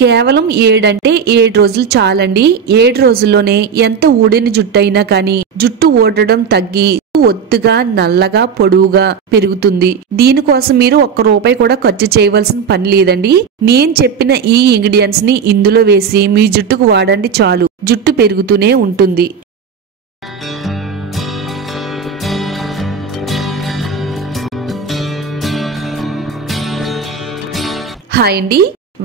కేవలం 7 అంటే 7 రోజులు చాలండి. 7 రోజుల్లోనే ఎంత ఊడిన జుట్టు అయినా కానీ జుట్టు ఊడడం తగ్గి ఒత్తుగా నల్లగా పొడువుగా పెరుగుతుంది. దీనికోసం మీరు ₹1 కూడా ఖర్చు చేయవలసిన పని లేదండి. నేను చెప్పిన ఈ ఇంగ్రీడియంట్స్ ని ఇందులో వేసి మీ జుట్టుకు వాడండి చాలు, జుట్టు పెరుగుతూనే ఉంటుంది. హాయ్ అండి,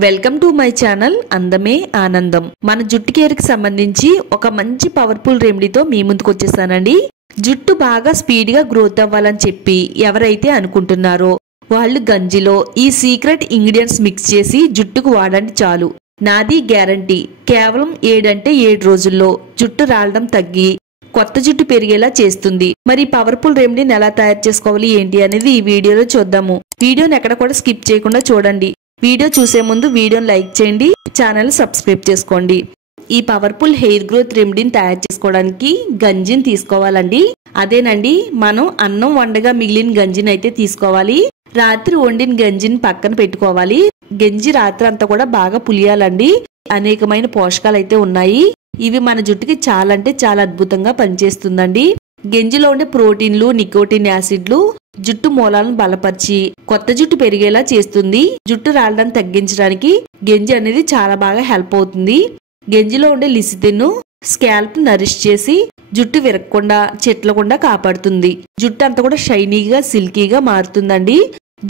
వెల్కమ్ టు మై ఛానల్ అందమే ఆనందం. మన జుట్టు కేర్కి సంబంధించి ఒక మంచి పవర్ఫుల్ రెమెడీతో మీ ముందుకు వచ్చేసానండి. జుట్టు బాగా స్పీడ్ గా గ్రోత్ అవ్వాలని చెప్పి ఎవరైతే అనుకుంటున్నారో వాళ్ళు గంజిలో ఈ సీక్రెట్ ఇంగ్రీడియంట్స్ మిక్స్ చేసి జుట్టుకు వాడండి చాలు. నాది గ్యారంటీ. కేవలం 7 అంటే 7 రోజుల్లో జుట్టు రాలడం తగ్గి కొత్త జుట్టు పెరిగేలా చేస్తుంది. మరి పవర్ఫుల్ రెమెడీని ఎలా తయారు చేసుకోవాలి ఏంటి అనేది ఈ వీడియోలో చూద్దాము. వీడియోని ఎక్కడ కూడా స్కిప్ చేయకుండా చూడండి. వీడియో చూసే ముందు వీడియోని లైక్ చేయండి, ఛానల్ సబ్స్క్రైబ్ చేసుకోండి. ఈ పవర్ఫుల్ హెయిర్ గ్రోత్ రెమెడీని తయారు చేసుకోవడానికి గంజిని తీసుకోవాలండి. అదేనండి, మనం అన్నం వండగా మిగిలిన గంజిని అయితే తీసుకోవాలి. రాత్రి వండిన గంజిని పక్కన పెట్టుకోవాలి. గంజి రాత్రి అంతా కూడా బాగా పులియాలండి. అనేకమైన పోషకాలు అయితే ఉన్నాయి. ఇవి మన జుట్టుకి చాలా అంటే చాలా అద్భుతంగా పనిచేస్తుందండి. గంజిలో ఉండే ప్రోటీన్లు, నికోటిన్ యాసిడ్లు జుట్టు మూలాలను బలపరిచి కొత్త జుట్టు పెరిగేలా చేస్తుంది. జుట్టు రాలడాన్ని తగ్గించడానికి గంజి అనేది చాలా బాగా హెల్ప్ అవుతుంది. గంజిలో ఉండే లిసితిన్ స్కాల్ప్ నరిష్ చేసి జుట్టు విరగకుండా చెట్లకుండా కాపాడుతుంది. జుట్టు అంతా కూడా షైనీగా సిల్కీగా మారుతుందండి.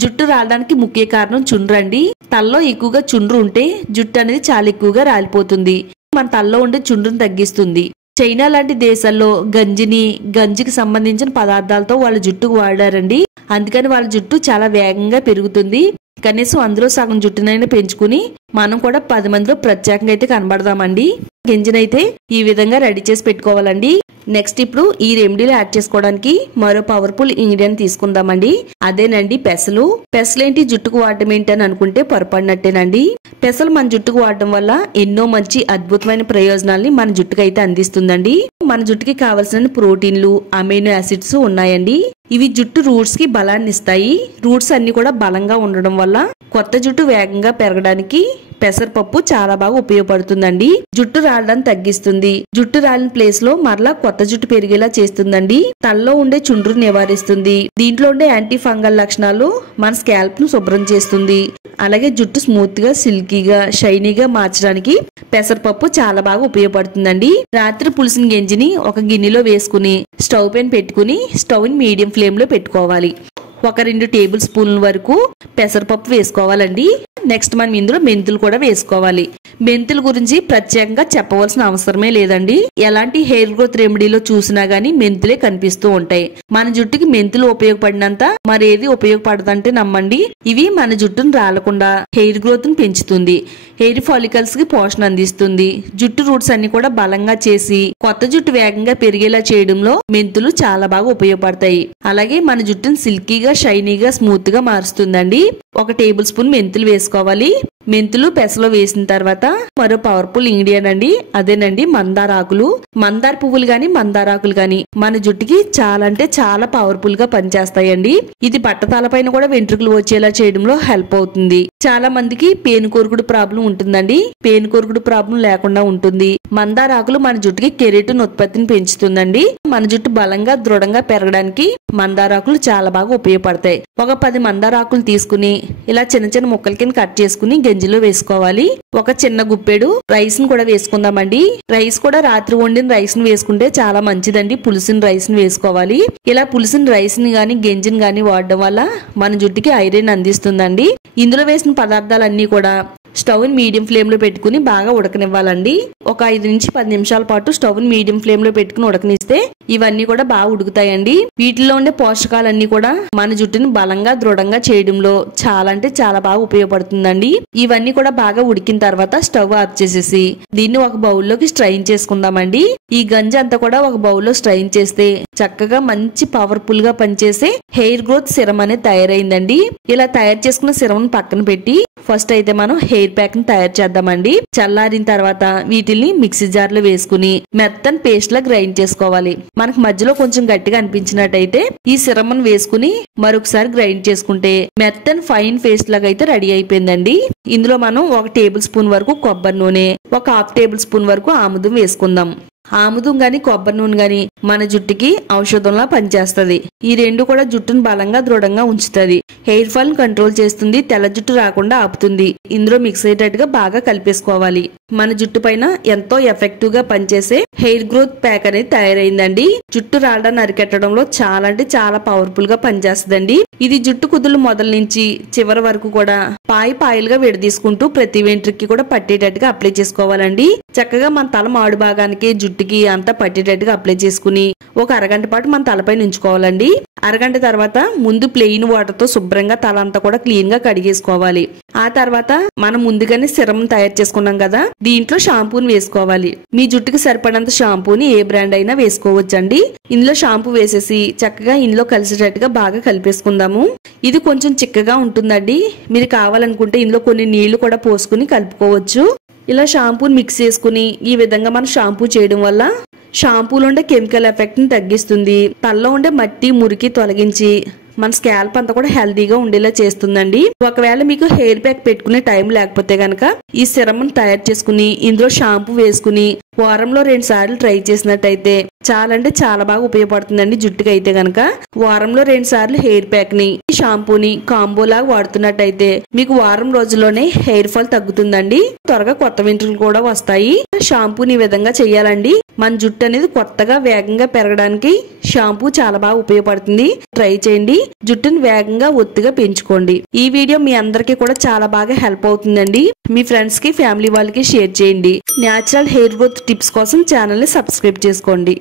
జుట్టు రాలడానికి ముఖ్య కారణం చుండ్రు అండి. తలలో ఎక్కువగా చుండ్రు ఉంటే జుట్టు అనేది చాలా ఎక్కువగా రాలిపోతుంది. మన తలలో ఉండే చుండ్రును తగ్గిస్తుంది. చైనా లాంటి దేశాల్లో గంజికి సంబంధించిన పదార్థాలతో వాళ్ళ జుట్టుకు వాడారండి. అందుకని వాళ్ళ జుట్టు చాలా వేగంగా పెరుగుతుంది. కనీసం అందులో సగం జుట్టునైనా పెంచుకుని మనం కూడా 10 మందిలో ప్రత్యేకంగా అయితే కనబడదామండి. గంజినైతే ఈ విధంగా రెడీ చేసి పెట్టుకోవాలండి. నెక్స్ట్ ఇప్పుడు ఈ రెమెడీలో యాడ్ చేసుకోవడానికి మరో పవర్ఫుల్ ఇంగ్రీడియంట్ తీసుకుందామండి. అదేనండి పెసలు. పెసలేంటి జుట్టుకు వాడటం ఏంటి అని అనుకుంటే పొరపడినట్టేనండి. పెసలు మన జుట్టుకు వాడటం వల్ల ఎన్నో మంచి అద్భుతమైన ప్రయోజనాల్ని మన జుట్టుకు అయితే అందిస్తుందండి. మన జుట్టుకి కావలసిన ప్రోటీన్లు, అమైనో యాసిడ్స్ ఉన్నాయండి. ఇవి జుట్టు రూట్స్ కి బలాన్ని ఇస్తాయి. రూట్స్ అన్ని కూడా బలంగా ఉండడం వల్ల కొత్త జుట్టు వేగంగా పెరగడానికి పెసరపప్పు చాలా బాగా ఉపయోగపడుతుందండి. జుట్టు రాలడాన్ని తగ్గిస్తుంది. జుట్టు రాలిన ప్లేస్ లో మరలా కొత్త జుట్టు పెరిగేలా చేస్తుందండి. తలలో ఉండే చుండ్రు నివారిస్తుంది. దీంట్లో ఉండే యాంటీ ఫంగల్ లక్షణాలు మన స్కాల్ప్ ను శుభ్రం చేస్తుంది. అలాగే జుట్టు స్మూత్ గా సిల్కీగా షైనీగా మార్చడానికి పెసరపప్పు చాలా బాగా ఉపయోగపడుతుందండి. రాత్రి పులిసిన గంజిని ఒక గిన్నెలో వేసుకుని స్టవ్ పైన పెట్టుకుని స్టవ్ ని మీడియం ఫ్లేమ్ లో పెట్టుకోవాలి. ఒక 2 టేబుల్ స్పూన్ల వరకు పెసరపప్పు వేసుకోవాలండి. నెక్స్ట్ మనం ఇందులో మెంతులు కూడా వేసుకోవాలి. మెంతుల గురించి ప్రత్యేకంగా చెప్పవలసిన అవసరమే లేదండి. ఎలాంటి హెయిర్ గ్రోత్ రెమెడీలో చూసినా గానీ మెంతులే కనిపిస్తూ ఉంటాయి. మన జుట్టుకి మెంతులు ఉపయోగపడినంత మరేది ఉపయోగపడదంటే నమ్మండి. ఇవి మన జుట్టును రాలకుండా హెయిర్ గ్రోత్ ను పెంచుతుంది. హెయిర్ ఫాలికల్స్ కి పోషణ అందిస్తుంది. జుట్టు రూట్స్ అన్ని కూడా బలంగా చేసి కొత్త జుట్టు వేగంగా పెరిగేలా చేయడంలో మెంతులు చాలా బాగా ఉపయోగపడతాయి. అలాగే మన జుట్టును సిల్కీగా షైనీగా స్మూత్ గా మారుస్తుందండి. ఒక టేబుల్ స్పూన్ మెంతులు వేసుకోవాలి. మెంతులు పెసలో వేసిన తర్వాత మరో పవర్ఫుల్ ఇంగ్రీడియంట్ అండి. అదేనండి మందారాకులు. మందార పువ్వులు గాని మందారాకులు గాని మన జుట్టుకి చాలా అంటే చాలా పవర్ఫుల్ గా పనిచేస్తాయండి. ఇది బట్టతల పైన కూడా వెంట్రుకలు వచ్చేలా చేయడంలో హెల్ప్ అవుతుంది. చాలా మందికి పేనుకొరుకుడు ప్రాబ్లం ఉంటుందండి. పేనుకొరుకుడు ప్రాబ్లం లేకుండా ఉంటుంది. మందారాకులు మన జుట్టుకి కెరటిన్ ఉత్పత్తిని పెంచుతుందండి. మన జుట్టు బలంగా దృఢంగా పెరగడానికి మందారాకులు చాలా బాగా ఉపయోగపడతాయి. ఒక 10 మందారాకులు తీసుకుని ఇలా చిన్న చిన్న ముక్కల కింద కట్ చేసుకుని గంజిలో వేసుకోవాలి. ఒక చిన్న గుప్పెడు రైస్ ని కూడా వేసుకుందామండి. రైస్ కూడా రాత్రి వండిన రైస్ ని వేసుకుంటే చాలా మంచిదండి. పులిసిన రైస్ ని వేసుకోవాలి. ఇలా పులిసిన రైస్ ని గాని గంజిని గాని వాడడం వల్ల మన జుట్టుకి ఐరన్ అందిస్తుందండి. ఇందులో వేసిన పదార్థాలన్నీ కూడా స్టవ్ ని మీడియం ఫ్లేమ్ లో పెట్టుకుని బాగా ఉడకనివ్వాలండి. ఒక 5 నుంచి 10 నిమిషాల పాటు స్టవ్ ని మీడియం ఫ్లేమ్ లో పెట్టుకుని ఉడకనిస్తే ఇవన్నీ కూడా బాగా ఉడుకుతాయండి. వీటిలో ఉండే పోషకాలన్నీ కూడా మన జుట్టుని బలంగా దృఢంగా చేయడంలో చాలా అంటే చాలా బాగా ఉపయోగపడుతుందండి. ఇవన్నీ కూడా బాగా ఉడికిన తర్వాత స్టవ్ ఆఫ్ చేసేసి దీన్ని ఒక బౌల్లోకి స్ట్రైన్ చేసుకుందామండి. ఈ గంజి అంతా కూడా ఒక బౌల్లో స్ట్రైన్ చేస్తే చక్కగా మంచి పవర్ఫుల్ గా పనిచేసే హెయిర్ గ్రోత్ సిరం అనేది తయారైందండి. ఇలా తయారు చేసుకున్న సిరం పక్కన పెట్టి ఫస్ట్ అయితే మనం హెయిర్ ప్యాక్ ని తయారు చేద్దామండి. చల్లారిన తర్వాత వీటిని మిక్సీ జార్ లో వేసుకుని మెత్తని పేస్ట్ లా గ్రైండ్ చేసుకోవాలి. మనకు మధ్యలో కొంచెం గట్టిగా అనిపించినట్టయితే ఈ సిరమ్ వేసుకుని మరొకసారి గ్రైండ్ చేసుకుంటే మెత్తని ఫైన్ పేస్ట్ లాగా అయితే రెడీ అయిపోయిందండి. ఇందులో మనం 1 టేబుల్ స్పూన్ వరకు కొబ్బరి నూనె, 1 హాఫ్ టేబుల్ స్పూన్ వరకు ఆముదం వేసుకుందాం. ఆముదం గాని కొబ్బరి నూనె గాని మన జుట్టుకి ఔషధంలా పనిచేస్తది. ఈ రెండు కూడా జుట్టును బలంగా దృఢంగా ఉంచుతుంది. హెయిర్ ఫాల్ కంట్రోల్ చేస్తుంది, తెల్ల జుట్టు రాకుండా ఆపుతుంది. ఇందులో మిక్స్ అయ్యేటట్టుగా బాగా కలిపేసుకోవాలి. మన జుట్టు పైన ఎంతో ఎఫెక్టివ్ గా పనిచేసే హెయిర్ గ్రోత్ ప్యాక్ అనేది తయారైందండి. జుట్టు రావడాన్ని అరికెట్టడంలో చాలా అంటే చాలా పవర్ఫుల్ గా పనిచేస్తుందండి. ఇది జుట్టు కుదులు మొదల నుంచి చివరి వరకు కూడా పాయలుగా విడదీసుకుంటూ ప్రతి వెంట్రుకి కూడా పట్టేటట్టుగా అప్లై చేసుకోవాలండి. చక్కగా మన తల మాడు భాగానికి జుట్టుకి అంతా పట్టేటట్టుగా అప్లై చేసుకుని ఒక అరగంట పాటు మన తలపై ఉంచుకోవాలండి. అరగంట తర్వాత ముందు ప్లెయిన్ వాటర్ తో శుభ్రంగా తల అంతా కూడా క్లీన్ గా కడిగేసుకోవాలి. ఆ తర్వాత మనం ముందుగానే సిరమ్ తయారు చేసుకున్నాం కదా, దీంట్లో షాంపూని వేసుకోవాలి. మీ జుట్టుకి సరిపడంత షాంపూని ఏ బ్రాండ్ అయినా వేసుకోవచ్చండి. ఇందులో షాంపూ వేసేసి చక్కగా ఇందులో కలిసేటట్టుగా బాగా కలిపేసుకుందాము. ఇది కొంచెం చిక్కగా ఉంటుందండి. మీరు కావాలనుకుంటే ఇందులో కొన్ని నీళ్లు కూడా పోసుకుని కలుపుకోవచ్చు. ఇలా షాంపూని మిక్స్ చేసుకుని ఈ విధంగా మనం షాంపూ చేయడం వల్ల షాంపూలో ఉండే కెమికల్ ఎఫెక్ట్ ని తగ్గిస్తుంది. తలలో ఉండే మట్టి మురికి తొలగించి మన స్కాల్ప్ అంతా కూడా హెల్దీగా ఉండేలా చేస్తుందండి. ఒకవేళ మీకు హెయిర్ ప్యాక్ పెట్టుకునే టైం లేకపోతే గనక ఈ సిరమ్ తయారు చేసుకుని ఇందులో షాంపూ వేసుకుని వారంలో 2 సార్లు ట్రై చేసినట్టయితే చాలా అంటే చాలా బాగా ఉపయోగపడుతుందండి. జుట్టుకి అయితే గనక వారంలో 2 సార్లు హెయిర్ ప్యాక్ ని షాంపూని కాంబోలాగా వాడుతున్నట్టయితే మీకు వారం రోజుల్లోనే హెయిర్ ఫాల్ తగ్గుతుందండి. త్వరగా కొత్త వెంట్రుకలు కూడా వస్తాయి. షాంపూని ఈ విధంగా చెయ్యాలండి. మన జుట్టు అనేది కొత్తగా వేగంగా పెరగడానికి షాంపూ చాలా బాగా ఉపయోగపడుతుంది. ట్రై చేయండి. జుట్టుని వేగంగా ఒత్తుగా పెంచుకోండి. ఈ వీడియో మీ అందరికీ కూడా చాలా బాగా హెల్ప్ అవుతుందండి. మీ ఫ్రెండ్స్ కి ఫ్యామిలీ వాళ్ళకి షేర్ చేయండి. న్యాచురల్ హెయిర్ గ్రోత్ టిప్స్ కోసం ఛానల్ ని సబ్స్క్రైబ్ చేసుకోండి.